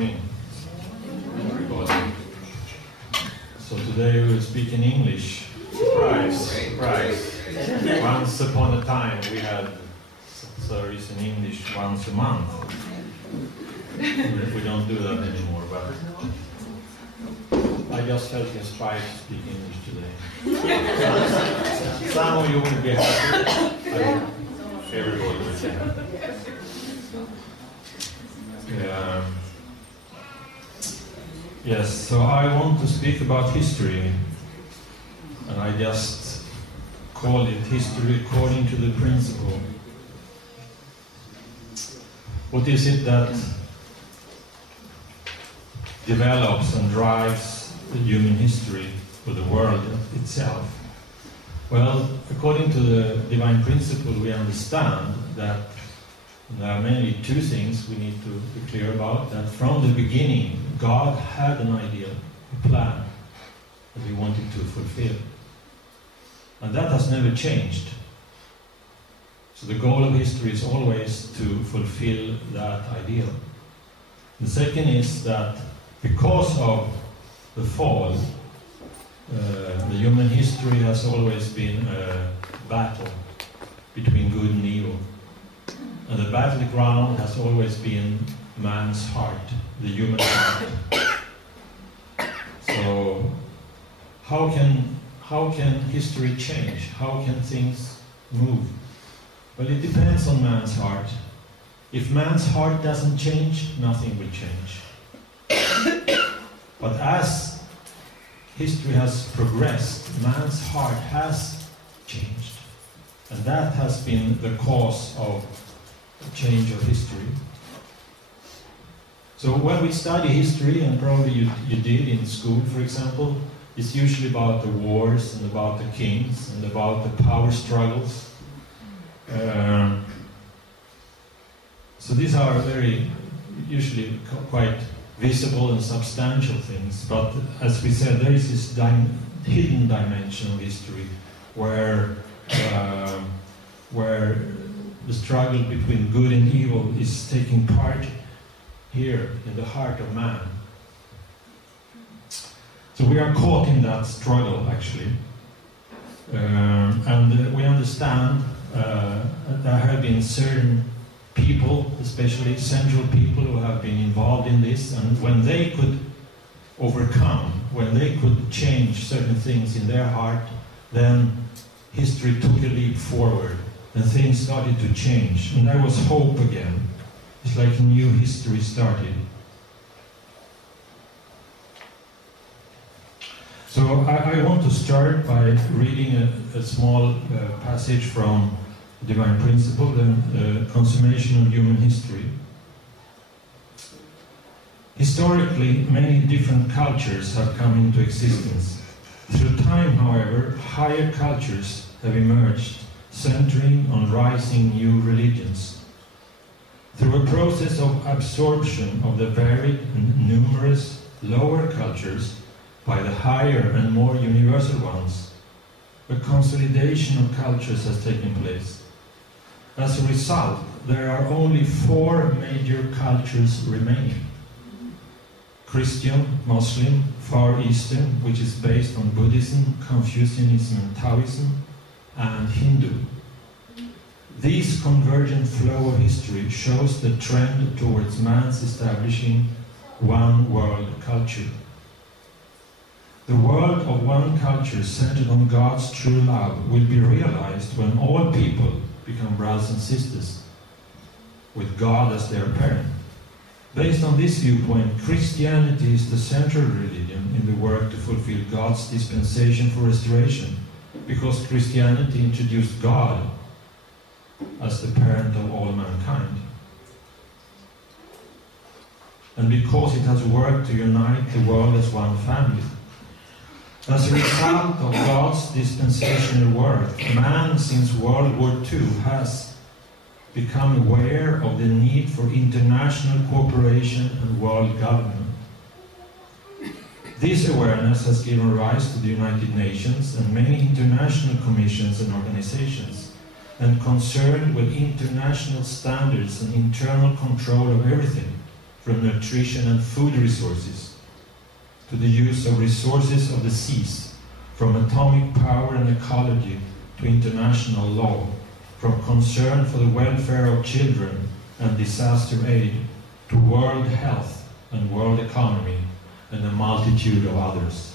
morning, everybody. So today we will speak in English. Surprise. Once upon a time we had service in English once a month. We don't do that anymore, but I just felt inspired to speak English today. Some of you will be happy. Everybody will be happy. Yes, so I want to speak about history, and I just call it history according to the principle. What is it that develops and drives the human history for the world itself? Well, according to the divine principle, we understand that there are mainly two things we need to be clear about. That from the beginning, God had an idea, a plan that He wanted to fulfill. And that has never changed. So the goal of history is always to fulfill that ideal. The second is that because of the fall, the human history has always been a battle between good and evil. And the battleground has always been man's heart, the human heart. So how can history change? How can things move? Well, it depends on man's heart. If man's heart doesn't change, nothing will change. But as history has progressed, man's heart has changed. And that has been the cause of the change of history. So when we study history, and probably you did in school, for example, it's usually about the wars and about the kings and about the power struggles. So these are very, usually quite visible and substantial things, but as we said, there is this hidden dimension of history where the struggle between good and evil is taking part here in the heart of man. So we are caught in that struggle, actually. And we understand there have been certain people, especially central people, who have been involved in this, and when they could overcome, when they could change certain things in their heart, then history took a leap forward, and things started to change, and there was hope again. It's like a new history started. So I want to start by reading a small passage from Divine Principle, the consummation of human history. Historically, many different cultures have come into existence. Through time, however, higher cultures have emerged, centering on rising new religions. Through a process of absorption of the varied and numerous lower cultures by the higher and more universal ones, a consolidation of cultures has taken place. As a result, there are only 4 major cultures remaining: Christian, Muslim, Far Eastern, which is based on Buddhism, Confucianism and Taoism, and Hindu. This convergent flow of history shows the trend towards man's establishing one world culture. The world of one culture centered on God's true love will be realized when all people become brothers and sisters, with God as their parent. Based on this viewpoint, Christianity is the central religion in the work to fulfill God's dispensation for restoration, because Christianity introduced God as the parent of all mankind. And because it has worked to unite the world as one family. As a result of God's dispensational work, man since World War II has become aware of the need for international cooperation and world government. This awareness has given rise to the United Nations and many international commissions and organizations, and concerned with international standards and internal control of everything, from nutrition and food resources, to the use of resources of the seas, from atomic power and ecology to international law, from concern for the welfare of children and disaster aid to world health and world economy and a multitude of others.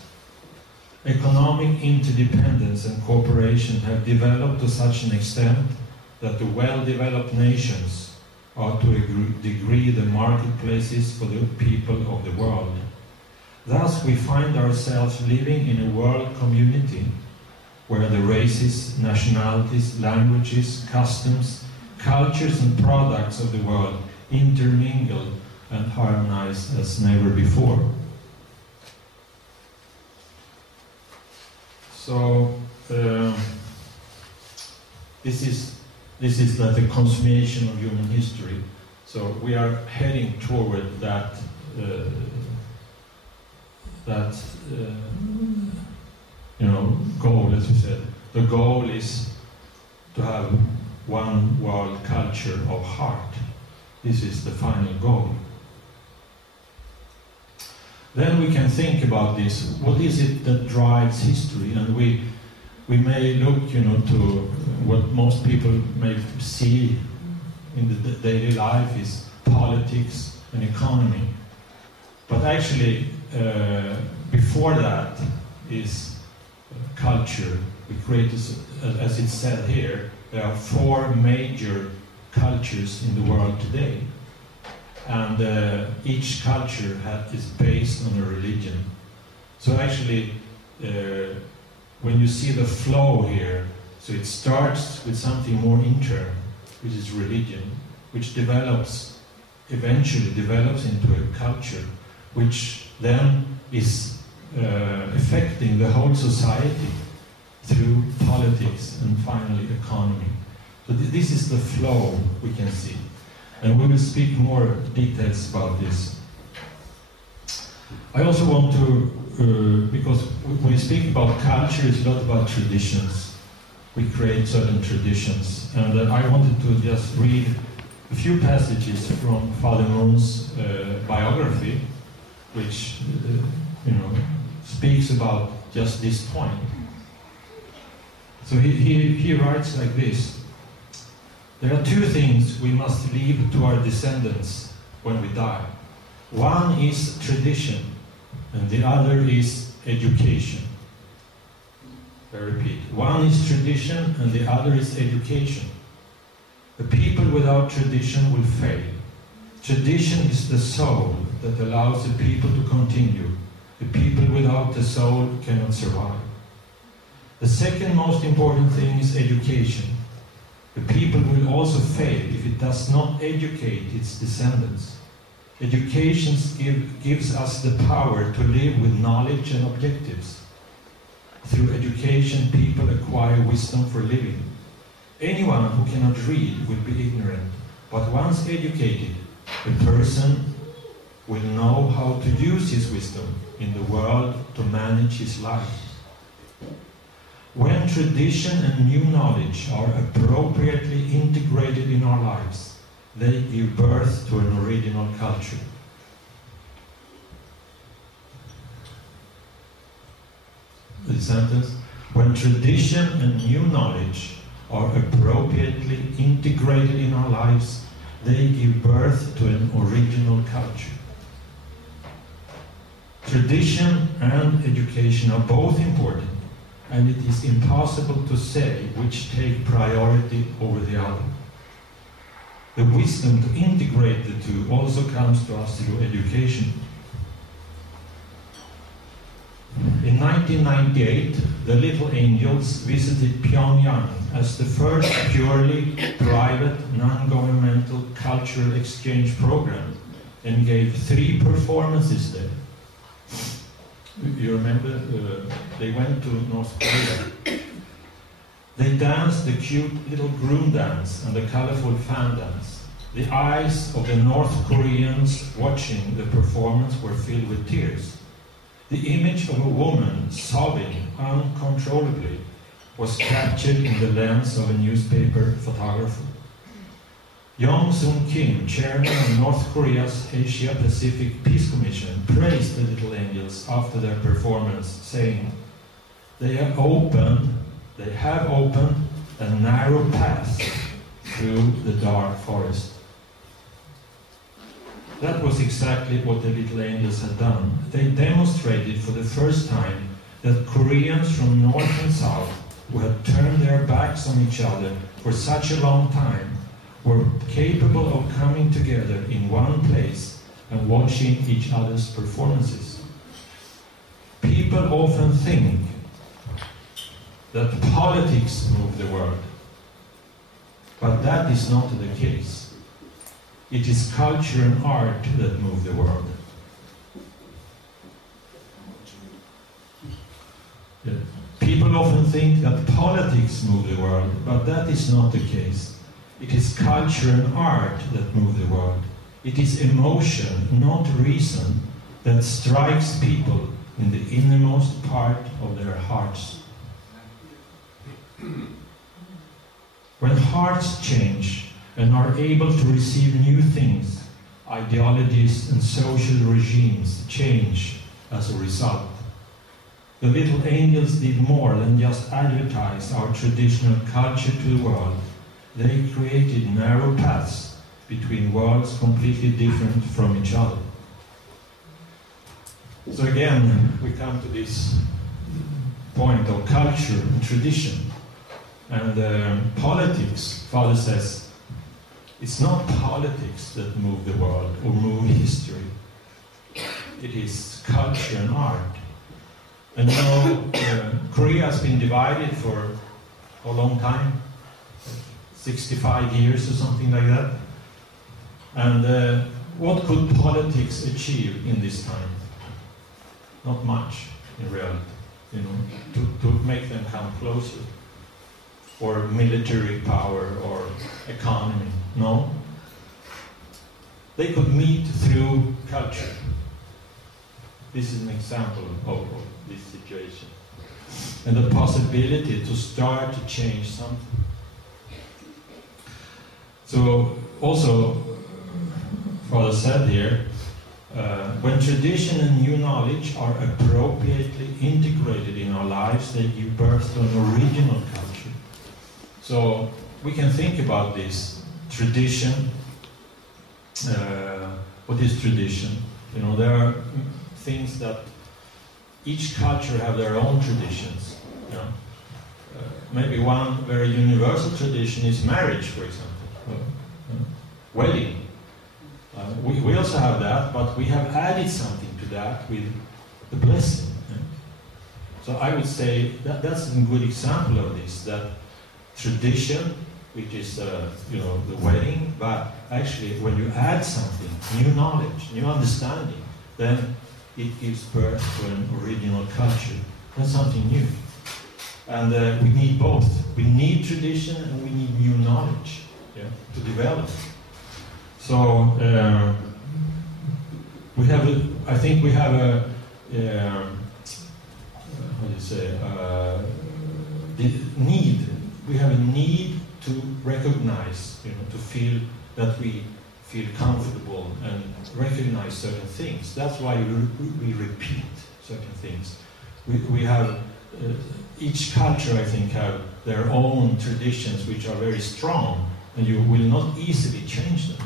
Economic interdependence and cooperation have developed to such an extent that the well-developed nations are to a degree the marketplaces for the people of the world. Thus we find ourselves living in a world community where the races, nationalities, languages, customs, cultures and products of the world intermingle and harmonize as never before. So this is like the consummation of human history. So we are heading toward that goal, as we said. The goal is to have one world culture of heart. This is the final goal. Then we can think about this. What is it that drives history? And we may look, to what most people may see in the daily life is politics and economy. But actually, before that is culture. We create, as it's said here, there are 4 major cultures in the world today. And each culture is based on a religion. So actually, when you see the flow here, so it starts with something more internal, which is religion, which eventually develops into a culture, which then is affecting the whole society through politics and finally economy. So this is the flow we can see. And we will speak more details about this. I also want to, because when we speak about culture, it's a lot about traditions. We create certain traditions. And I wanted to just read a few passages from Father Moon's biography, which speaks about just this point. So he writes like this: there are 2 things we must leave to our descendants when we die. One is tradition, and the other is education. I repeat, one is tradition, and the other is education. The people without tradition will fail. Tradition is the soul that allows the people to continue. The people without the soul cannot survive. The second most important thing is education. The people will also fail if it does not educate its descendants. Education gives us the power to live with knowledge and objectives. Through education, people acquire wisdom for living. Anyone who cannot read will be ignorant, but once educated, a person will know how to use his wisdom in the world to manage his life. When tradition and new knowledge are appropriately integrated in our lives, they give birth to an original culture. The sentence: when tradition and new knowledge are appropriately integrated in our lives, they give birth to an original culture. Tradition and education are both important, and it is impossible to say which take priority over the other. The wisdom to integrate the 2 also comes to us through education. In 1998, the Little Angels visited Pyongyang as the first purely private, non-governmental cultural exchange program and gave 3 performances there. You remember, they went to North Korea. They danced the cute little groom dance and the colorful fan dance. The eyes of the North Koreans watching the performance were filled with tears. The image of a woman sobbing uncontrollably, was captured in the lens of a newspaper photographer. Jong Sung Kim, chairman of North Korea's Asia-Pacific Peace Commission, praised the Little Angels after their performance, saying, they have opened a narrow path through the dark forest. That was exactly what the Little Angels had done. They demonstrated for the first time that Koreans from north and south, who had turned their backs on each other for such a long time, were capable of coming together in one place and watching each other's performances. People often think that politics move the world, but that is not the case. It is culture and art that move the world. People often think that politics move the world, but that is not the case. It is culture and art that move the world. It is emotion, not reason, that strikes people in the innermost part of their hearts. When hearts change and are able to receive new things, ideologies and social regimes change as a result. The Little Angels did more than just advertise our traditional culture to the world. They created narrow paths between worlds completely different from each other. So again, we come to this point of culture and tradition. And politics, Father says, it's not politics that move the world or move history. It is culture and art. And you know, Korea has been divided for a long time, 65 years or something like that. And what could politics achieve in this time? Not much, in reality, you know, to make them come closer. Or military power or economy. No. They could meet through culture. This is an example of this situation. And the possibility to start to change something. So, also, Father said here, when tradition and new knowledge are appropriately integrated in our lives, they give birth to an original culture. So, we can think about this. Tradition. What is tradition? You know, there are things that each culture have their own traditions. You know? Maybe one very universal tradition is marriage, for example. Wedding. We also have that, but we have added something to that with the blessing. Yeah? So I would say that that's a good example of this, that tradition, which is you know, the wedding, but actually when you add something, new knowledge, new understanding, then it gives birth to an original culture. That's something new. And we need both. We need tradition and we need new knowledge, yeah, to develop. So we have I think we have how do you say, the need. We have a need to recognize, you know, to feel that we feel comfortable and recognize certain things. That's why we repeat certain things. We have, each culture, I think, have their own traditions which are very strong, and you will not easily change them.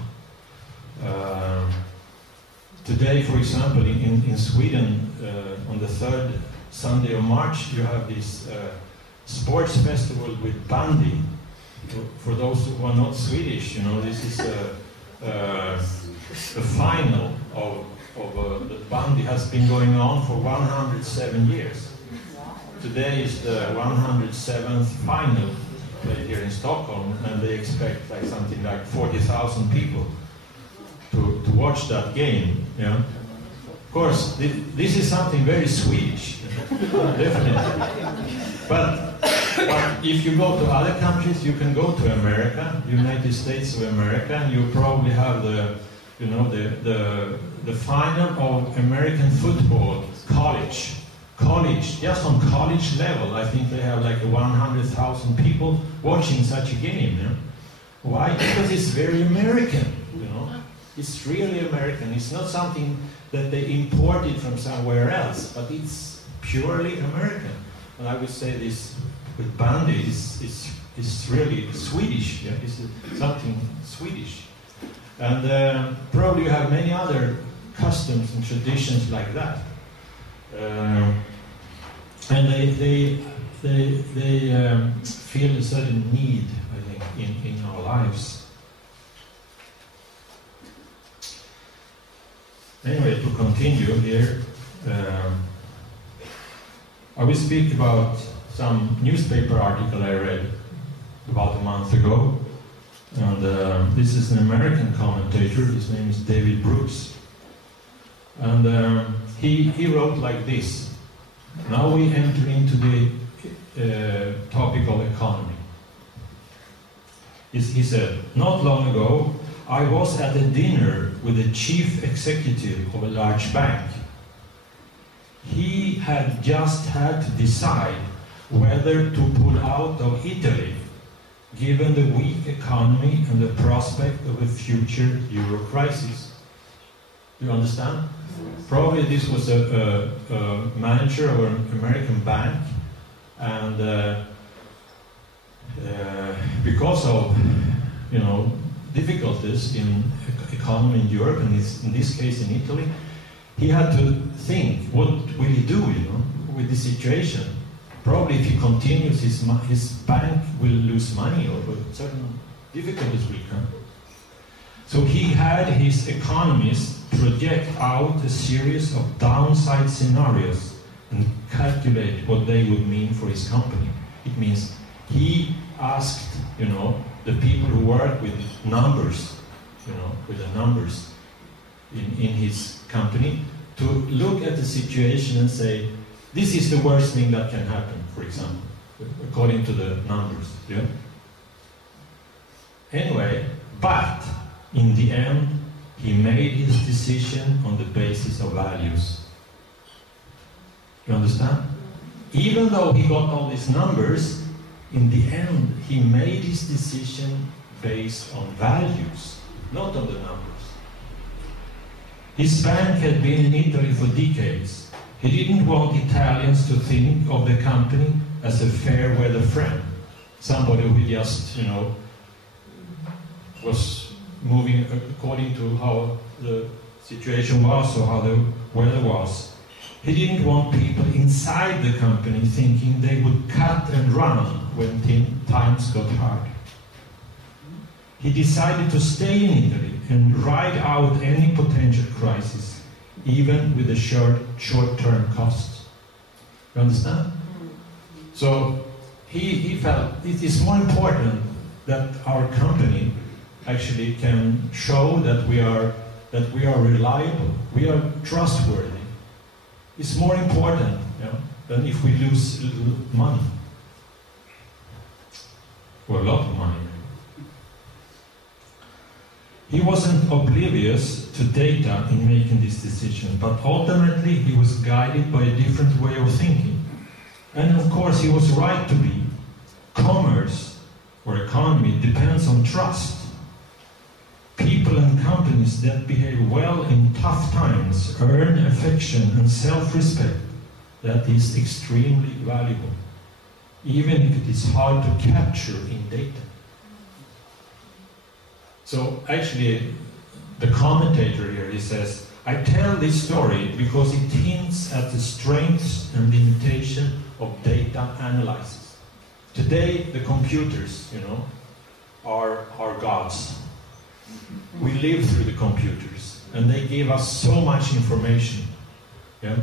Today, for example, in Sweden, on the 3rd Sunday of March, you have this sports festival with bandy. For those who are not Swedish, you know, this is the final of the bandy has been going on for 107 years. Today is the 107th final played here in Stockholm, and they expect like something like 40,000 people to watch that game. Yeah? Of course, this is something very Swedish, definitely. But if you go to other countries, you can go to America, United States of America, and you probably have the, you know, the final of American football, college, just on college level. I think they have like 100,000 people watching such a game. Yeah? Why? Because it's very American, you know. It's really American. It's not something that they imported from somewhere else, but it's purely American. And I would say this with bandy is really Swedish. Yeah? It's something Swedish. And probably you have many other customs and traditions like that. And they feel a certain need, I think, in our lives. Anyway, to continue here, I will speak about some newspaper article I read about a month ago. And this is an American commentator. His name is David Brooks. And he wrote like this. Now we enter into the topic of economy. He said, not long ago, I was at a dinner with the chief executive of a large bank. He had just had to decide whether to pull out of Italy, given the weak economy and the prospect of a future euro crisis. Do you understand? Probably this was a manager of an American bank, and because of, you know, difficulties in economy in Europe, and in this case in Italy, he had to think, what will he do, you know, with this situation? Probably if he continues, his bank will lose money, or certain difficulties will come. So he had his economists project out a series of downside scenarios and calculate what they would mean for his company. It means he asked, you know, the people who work with numbers, you know, with the numbers in his company, to look at the situation and say, this is the worst thing that can happen, for example, according to the numbers. Yeah? Anyway, but in the end, he made his decision on the basis of values. You understand? Even though he got all these numbers, in the end, he made his decision based on values, not on the numbers. His bank had been in Italy for decades. He didn't want Italians to think of the company as a fair weather friend, somebody who just, you know, was moving according to how the situation was or how the weather was. He didn't want people inside the company thinking they would cut and run when times got hard. He decided to stay in Italy and ride out any potential crisis, even with the short-term costs. You understand? So he felt it is more important that our company actually can show that we are reliable, we are trustworthy. It's more important, you know, than if we lose money, or a lot of money. He wasn't oblivious to data in making this decision, but ultimately he was guided by a different way of thinking. And of course he was right to be. Commerce, or economy, depends on trust. People and companies that behave well in tough times earn affection and self-respect that is extremely valuable, even if it is hard to capture in data. So actually, the commentator here, he says, I tell this story because it hints at the strengths and limitation of data analysis. Today, the computers, you know, are gods. We live through the computers, and they give us so much information. Yeah?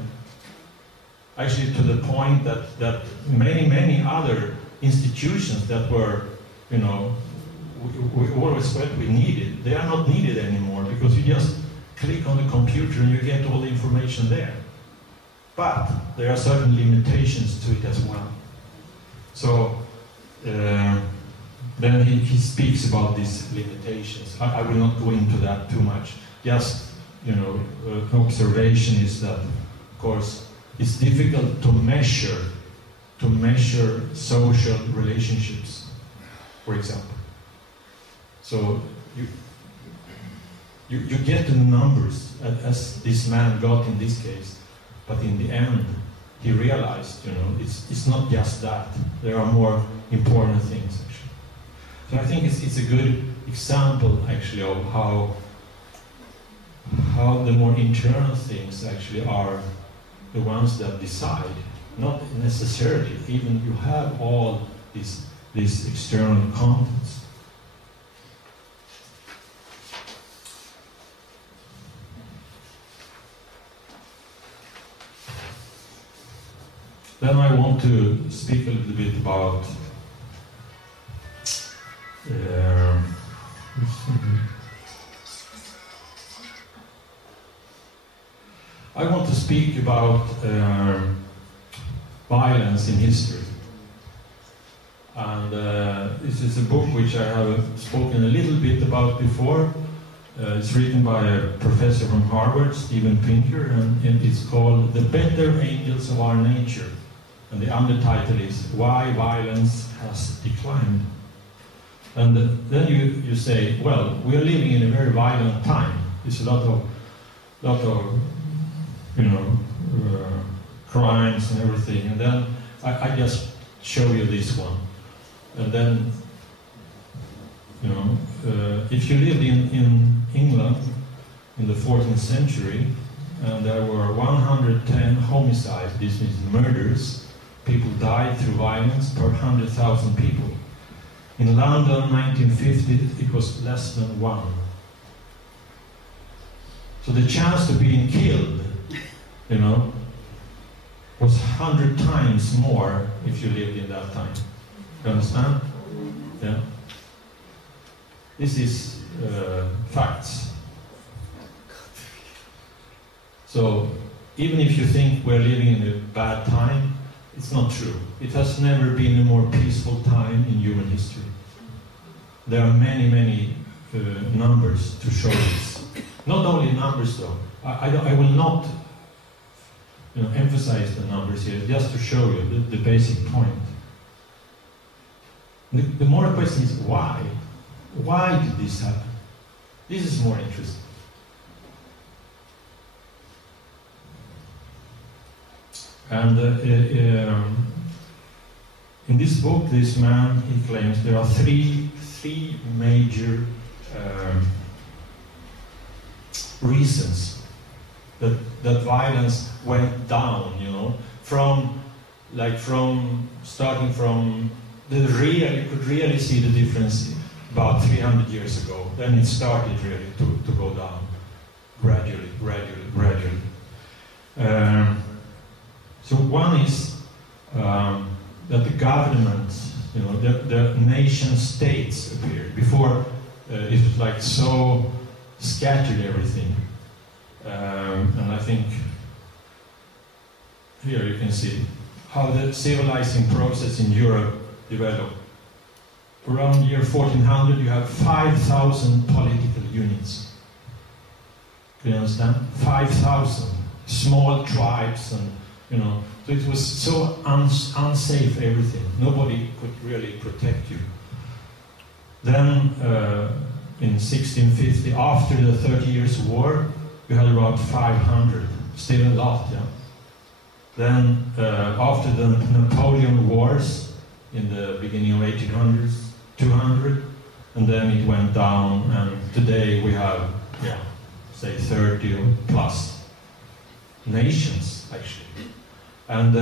Actually, to the point that many other institutions that were, you know, we always felt we needed, they are not needed anymore, because you just click on the computer and you get all the information there. But there are certain limitations to it as well. So then he speaks about these limitations. I will not go into that too much. Just, you know, an observation is that, of course, it's difficult to measure social relationships, for example. So you get the numbers as this man got in this case, but in the end he realized, it's not just that. There are more important things actually. So I think it's a good example actually of how the more internal things actually are the ones that decide, not necessarily even you have all these external contents. Then I want to speak a little bit about violence in history. And this is a book which I have spoken a little bit about before. It's written by a professor from Harvard, Steven Pinker, and it's called The Better Angels of Our Nature. And the undertitle is Why Violence Has Declined. And then you say, well, we are living in a very violent time. There's a lot of crimes and everything. And then I just show you this one. And then, if you lived in England in the 14th century, and there were 110 homicides, this means murders, people died through violence per 100,000 people. In London, 1950, it was less than 1. So the chance of being killed, was 100 times more if you lived in that time. You understand? Yeah. This is facts. So even if you think we're living in a bad time, it's not true. It has never been a more peaceful time in human history. There are many, many numbers to show this. Not only numbers, though. I will not emphasize the numbers here, just to show you the basic point. The more question is why? Why did this happen? This is more interesting. And in this book, this man, he claims there are three major reasons that violence went down, starting from you could really see the difference about 300 years ago. Then it started really to go down gradually. So one is that the governments, the nation states appeared. Before it was like so scattered everything. And I think here you can see how the civilizing process in Europe developed. Around year 1400 you have 5,000 political units. Can you understand? 5,000 small tribes, and so it was so unsafe everything. Nobody could really protect you. Then in 1650, after the 30 Years' War, you had about 500, still a lot, yeah. Then after the Napoleon Wars in the beginning of 1800s, 200, and then it went down, and today we have, say 30 plus nations actually. And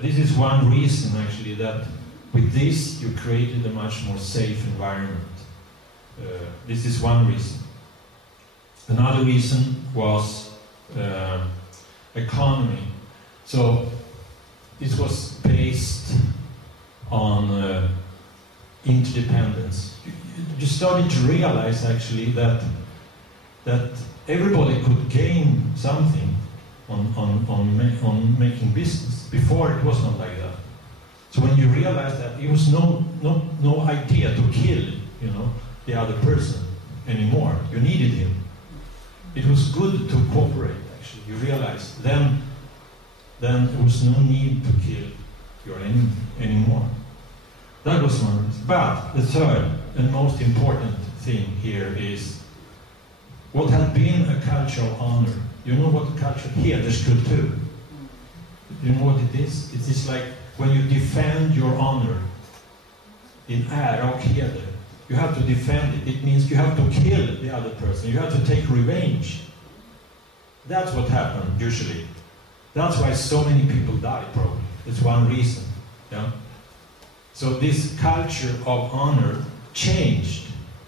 this is one reason actually that with this you created a much more safe environment. This is one reason. Another reason was economy. So this was based on interdependence. You started to realize actually that everybody could gain something on making business. Before it was not like that. So when you realize that it was no idea to kill the other person anymore, you needed him. It was good to cooperate actually. You realized then there was no need to kill your enemy anymore. That was one reason. But the third, and most important thing here is what has been a culture of honor. You know what culture? Hederskultur. You know what it is? It is like when you defend your honor in ära och heder. You have to defend it. It means you have to kill the other person. You have to take revenge. That's what happened usually. That's why so many people die, probably. It's one reason. Yeah? So this culture of honor changed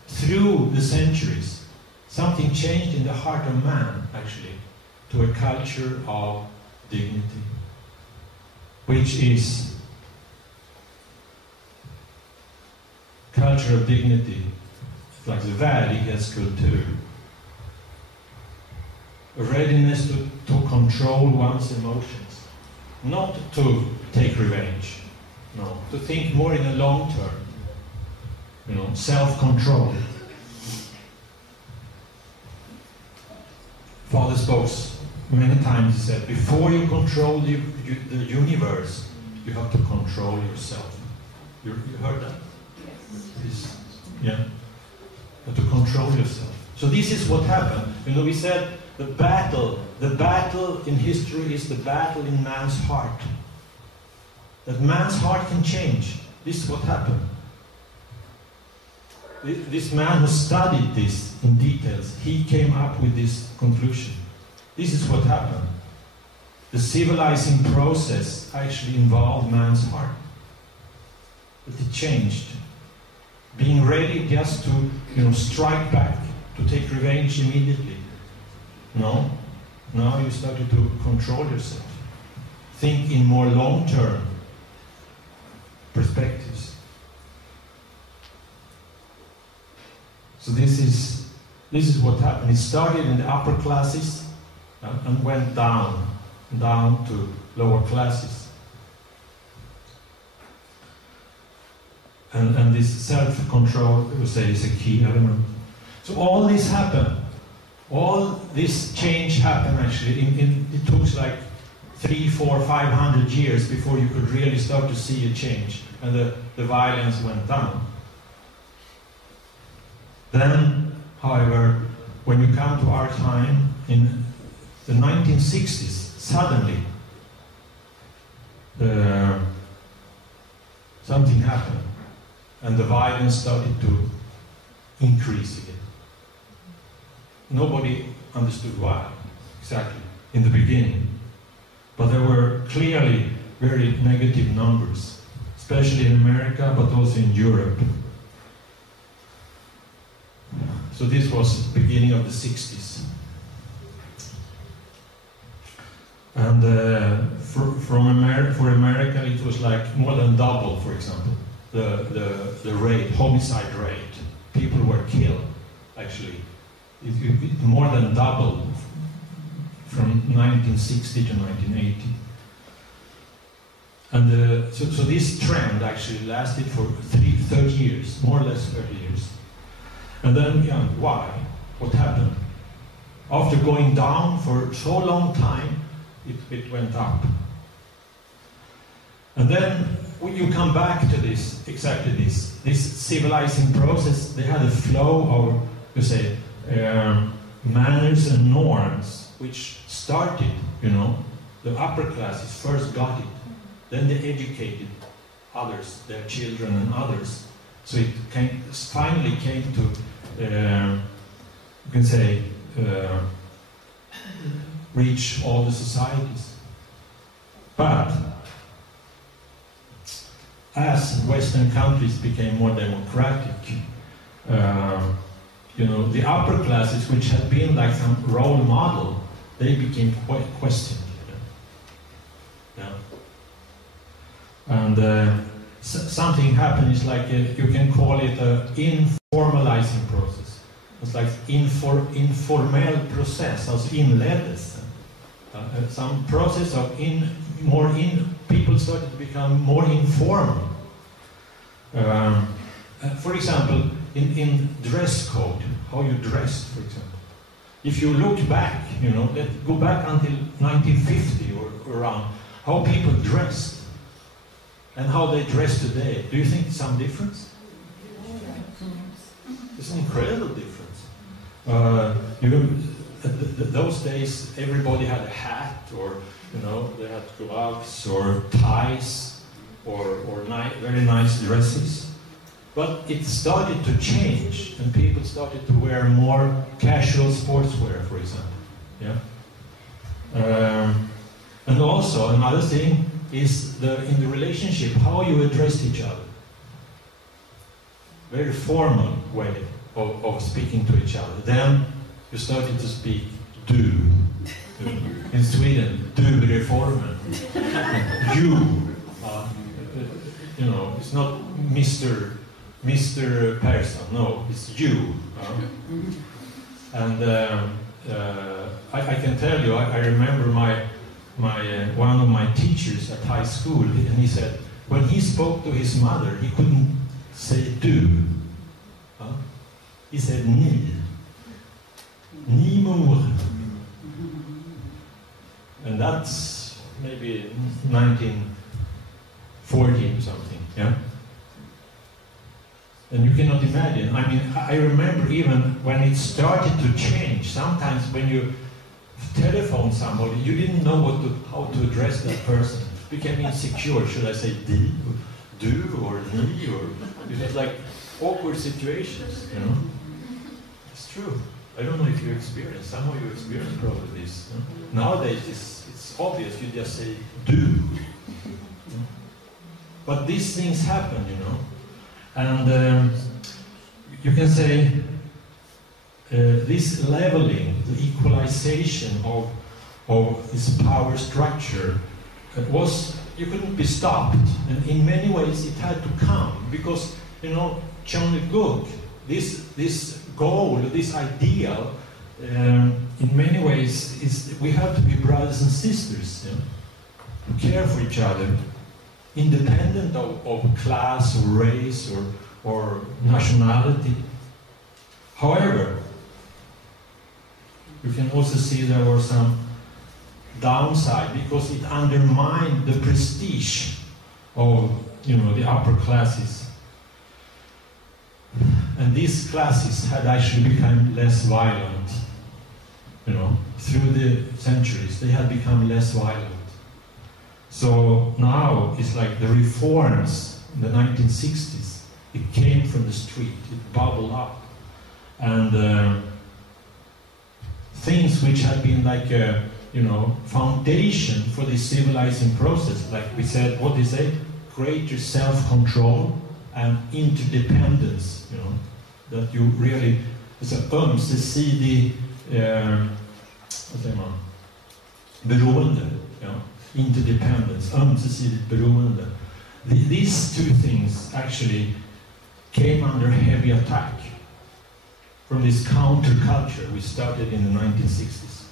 through the centuries. Something changed in the heart of man, actually, to a culture of dignity, which is culture of dignity. It's like the värdighetskultur. A readiness to control one's emotions, not to take revenge, no, to think more in the long term, you know, self-control. Father spoke many times, he said, before you control the universe, you have to control yourself. You heard that? Yes. Yeah. You have to control yourself. So this is what happened. You know, we said the battle in history is the battle in man's heart. That man's heart can change. This is what happened. This man who studied this in details, he came up with this conclusion. This is what happened. The civilizing process actually involved man's heart. But it changed. Being ready just to, you know, strike back, to take revenge immediately. No. Now you started to control yourself. Think in more long-term perspectives. So this is what happened. It started in the upper classes and went down to lower classes. And this self-control, we say, is a key element. So all this happened. All this change happened actually. It took like 300, 400, 500 years before you could really start to see a change. And the violence went down. Then, however, when you come to our time, in the 1960s, suddenly, something happened. And the violence started to increase again. Nobody understood why, exactly, in the beginning. But there were clearly very negative numbers, especially in America, but also in Europe. So this was the beginning of the 60s. And for America, it was like more than double, for example, the rate, homicide rate. People were killed, actually. It more than doubled from 1960 to 1980. And so this trend actually lasted for 30 years, more or less 30 years. And then, yeah, why? What happened? After going down for so long time, it went up. And then when you come back to this, exactly this civilizing process, they had a flow of, you say, manners and norms, which started, you know, the upper classes first got it, then they educated others, their children and others. So it finally came to, you can say, reach all the societies. But as Western countries became more democratic, you know, the upper classes, which had been like some role model, they became quite questioned. Yeah. And something happened. It's like you can call it an informalizing process. It's like informell process, alltså inleddes. Some process of people started to become more informal. For example, in dress code, how you dressed, for example. If you look back, you know, go back until 1950 or around, how people dressed and how they dress today. Do you think some difference? It's an incredible difference. Those days, everybody had a hat, or they had gloves or ties, or very nice dresses. But it started to change, and people started to wear more casual sportswear, for example. Yeah. And also another thing is in the relationship, how you addressed each other. Very formal way of speaking to each other. Then you started to speak du. In Sweden, du reformen. You. It's not Mr. Persson. No, it's you. And I can tell you, I remember one of my teachers at high school, and he said when he spoke to his mother, he couldn't say du. He said ni. Ni mor. And that's maybe 1914 or something, yeah? And you cannot imagine. I mean, I remember even when it started to change, sometimes when you telephone somebody, you didn't know how to address that person. You became insecure. Should I say di, du, or ni, or it was like awkward situations, It's true. I don't know if you experience. Some of you experience probably this. Nowadays, it's obvious. You just say do. But these things happen, and you can say this leveling, the equalization of this power structure you couldn't be stopped, and in many ways it had to come because John Gugg, this goal, this ideal, in many ways is we have to be brothers and sisters, to care for each other, independent of class or race or nationality. However, you can also see there were some downside because it undermined the prestige of the upper classes. And these classes had actually become less violent. Through the centuries, they had become less violent. So now it's like the reforms in the 1960s, it came from the street, it bubbled up. And things which had been like a foundation for the civilizing process, like we said, what is it? Greater self-control and interdependence, that you really, it's a ömsesidig, vad säger man? Beroende, interdependence, ömsesidigt beroende. These two things actually came under heavy attack from this counterculture we started in the 1960s.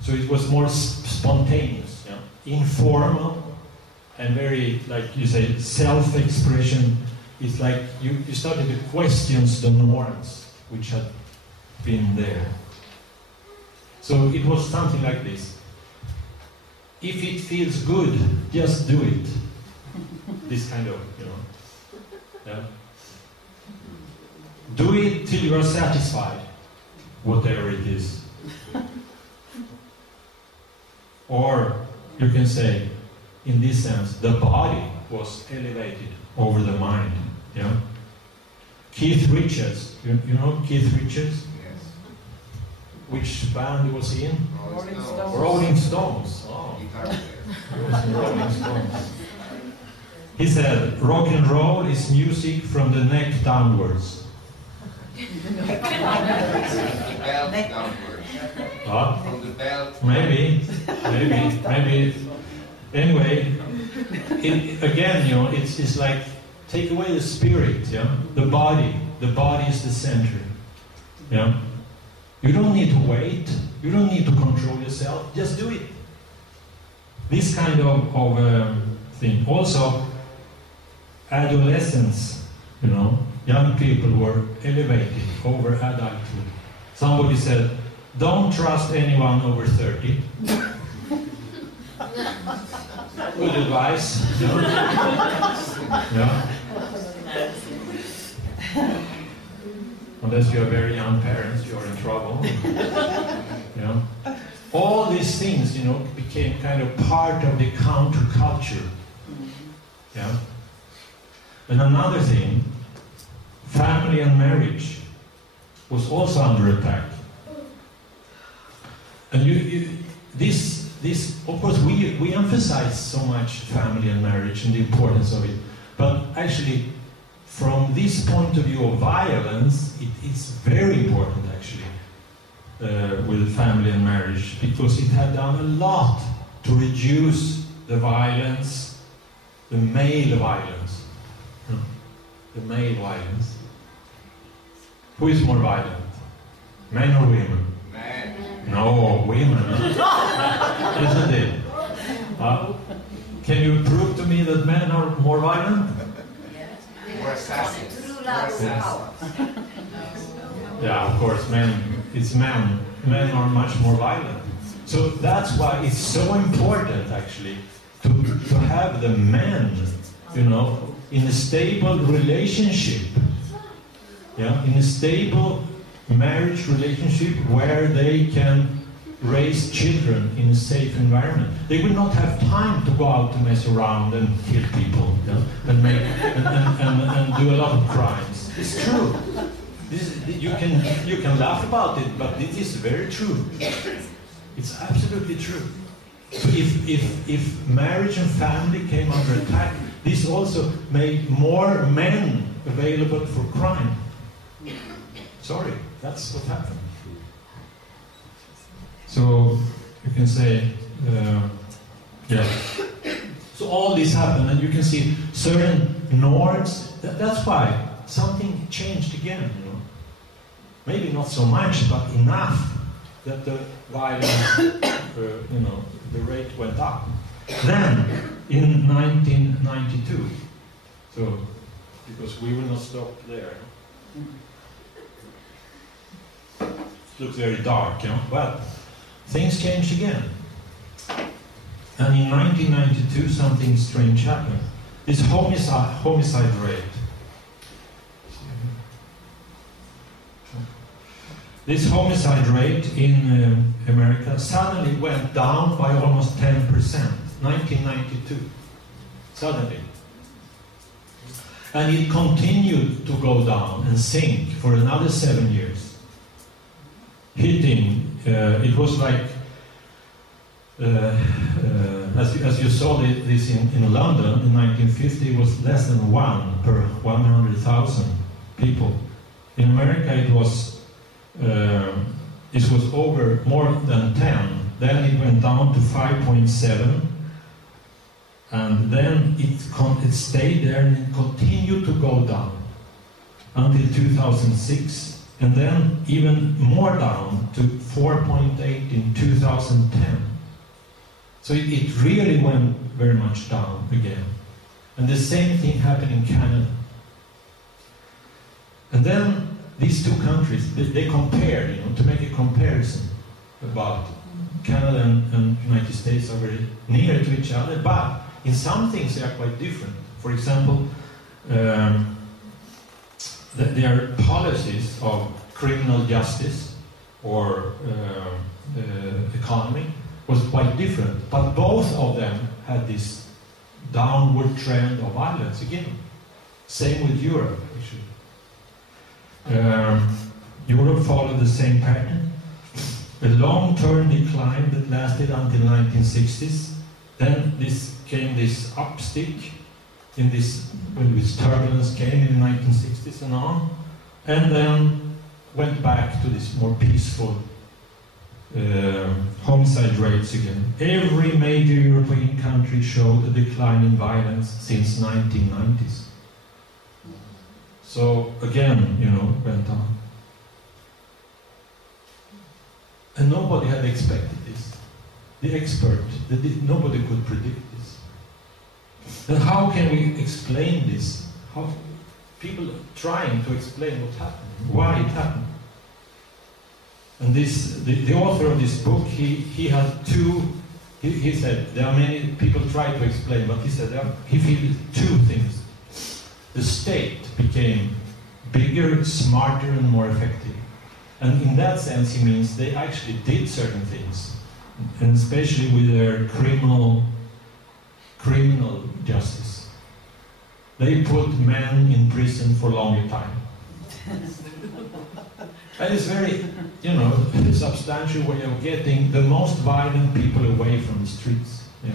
So it was more spontaneous, informal, and very, like you say, self-expression. It's like you started to question the norms which had been there. So it was something like this. If it feels good, just do it. This kind of, do it till you are satisfied, whatever it is. Or you can say, in this sense, the body was elevated over the mind. Keith Richards, you know Keith Richards? Yes. Which band he was in? Rolling Stones. Rolling Stones. Oh. He was in Rolling Stones. He said, rock and roll is music from the neck downwards. From the belt downwards. From the belt. Maybe. Anyway, again, it's like, take away the spirit, the body. The body is the center. You don't need to wait. You don't need to control yourself. Just do it. This kind of thing. Also, adolescence, young people were elevated over adulthood. Somebody said, don't trust anyone over 30. Good advice. unless you are very young parents, you are in trouble. You know? All these things, you know, became kind of part of the counterculture. Yeah. And another thing, family and marriage was also under attack. And this, of course, we emphasize so much family and marriage and the importance of it, but actually, from this point of view of violence, it is very important, actually, with family and marriage, because it had done a lot to reduce the violence, the male violence. The male violence. Who is more violent? Men or women? Men. No, women. Isn't it? Can you prove to me that men are more violent? More assassins. Yeah, of course, men. It's men. Men are much more violent. So that's why it's so important, actually, to have the men, you know, in a stable relationship. Yeah, in a stable marriage relationship where they can raise children in a safe environment. They will not have time to go out to mess around and kill people, you know, and make and do a lot of crimes. It's true. You can laugh about it, but it is very true. It's absolutely true. So if marriage and family came under attack, this also made more men available for crime. Sorry, that's what happened. So you can say, yeah. So all this happened, and you can see certain norms. That's why something changed again. You know, maybe not so much, but enough that the violence, you know, the rate went up. Then in 1992, so because we will not stop there. It looks very dark, you know. Well, things changed again. And in 1992, something strange happened. This homicide rate. This homicide rate in America suddenly went down by almost 10%. 1992. Suddenly. And it continued to go down and sink for another 7 years. Hitting, it was like, as you saw this in London in 1950, it was less than 1 per 100,000 people. In America it was over more than 10. Then it went down to 5.7. And then it stayed there and it continued to go down until 2006. And then even more down to 4.8 in 2010. So it really went very much down again. And the same thing happened in Canada. And then these two countries, they compared, you know, to make a comparison about Canada and United States are very near to each other, but in some things they are quite different. For example, their policies of criminal justice or economy was quite different, but both of them had this downward trend of violence again. Same with Europe, actually. Europe followed the same pattern. A long-term decline that lasted until 1960s. Then came this upstick in this, when this turbulence came in the 1960s and on, and then went back to this more peaceful homicide rates again. Every major European country showed a decline in violence since 1990s. So again, you know, went on. And nobody had expected this. The expert, nobody could predict this. And how can we explain this? How people are trying to explain what happened, why it happened. And this, the author of this book, he had two. He said there are many people try to explain, but he said he feels two things. The state became bigger, smarter, and more effective. And in that sense, he means they actually did certain things, and especially with their criminal justice. They put men in prison for a longer time. And it's very, you know, substantial way of getting the most violent people away from the streets. Yeah.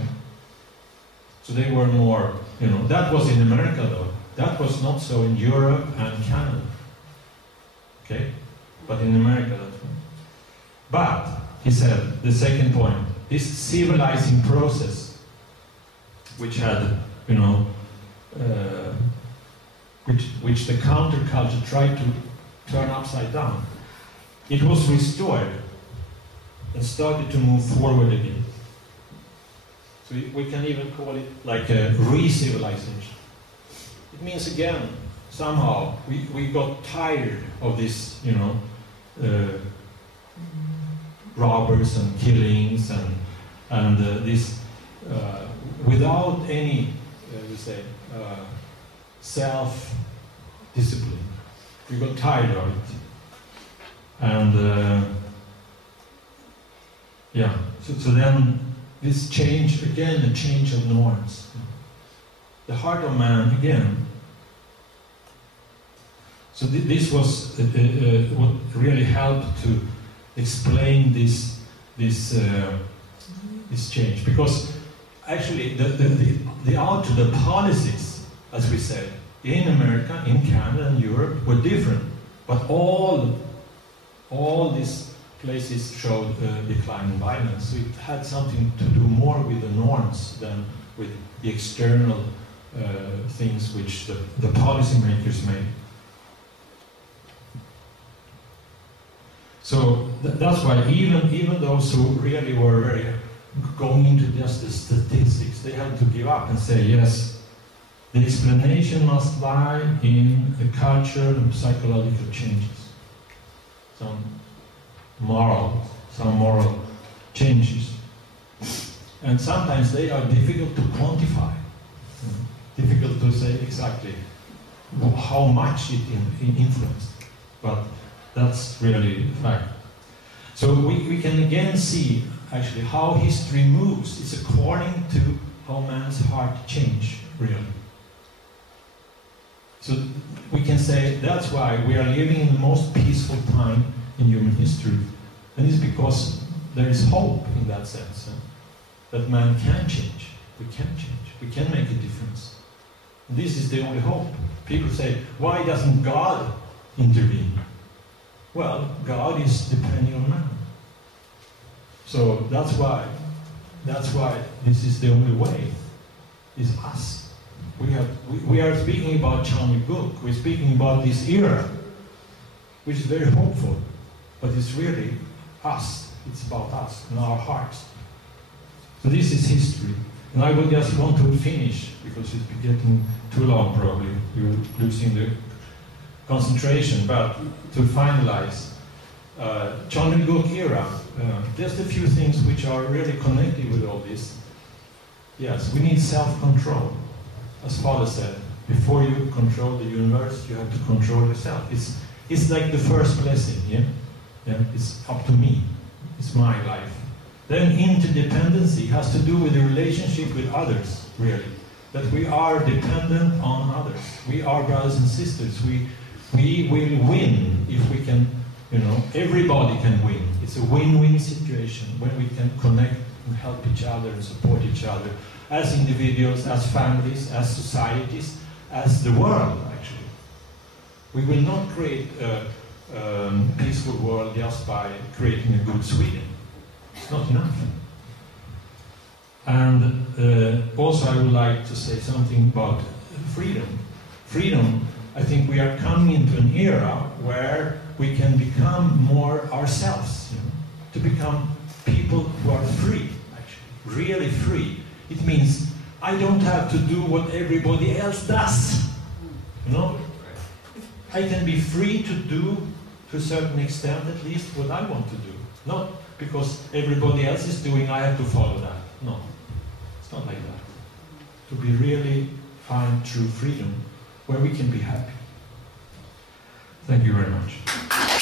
So they were more, you know, that was in America though. That was not so in Europe and Canada. Okay? But in America, that's one. But, he said, the second point, this civilizing process, which had, you know, which the counterculture tried to turn upside down, it was restored and started to move forward again. So we can even call it like a re-civilization. It means again, somehow, we got tired of this, you know, robbers and killings and this without any, we say, self-discipline. We got tired of it. And yeah, so then this change, again, a change of norms. The heart of man, again. So this was what really helped to explain this change, because actually the policies, as we said, in America, in Canada, and Europe were different, but all these places showed a decline in violence. So it had something to do more with the norms than with the external things which the policymakers made. So that's why even those who really were very going into just the statistics, they had to give up and say, yes, the explanation must lie in the cultural and psychological changes, some moral changes. And sometimes they are difficult to quantify, difficult to say exactly how much it influenced, but that's really a fact. So we can again see actually how history moves. It's according to how man's heart change, really. So we can say that's why we are living in the most peaceful time in human history. And it's because there is hope in that sense, that man can change. We can change. We can make a difference. And this is the only hope. People say, why doesn't God intervene? Well, God is depending on man. So that's why this is the only way, is us. We are speaking about Chandragupta, we're speaking about this era, which is very hopeful, but it's really us. It's about us and our hearts. So this is history. And I will just want to finish, because it's getting too long probably. You're losing the concentration, but to finalize, Chandragupta era, just a few things which are really connected with all this. Yes, we need self-control. As Father said, before you control the universe, you have to control yourself. It's like the first blessing, yeah? It's up to me. It's my life. Then interdependency has to do with the relationship with others, really. That we are dependent on others. We are brothers and sisters. We will win if we can, you know, everybody can win. It's a win-win situation when we can connect and help each other and support each other as individuals, as families, as societies, as the world, actually. We will not create a peaceful world just by creating a good Sweden. It's not enough. And also I would like to say something about freedom. Freedom, I think we are coming into an era where we can become more ourselves, you know, to become people who are free, actually, really free. It means I don't have to do what everybody else does, you know. I can be free to do, to a certain extent at least, what I want to do. Not because everybody else is doing, I have to follow that. No, it's not like that. To be really find true freedom, where we can be happy. Thank you very much.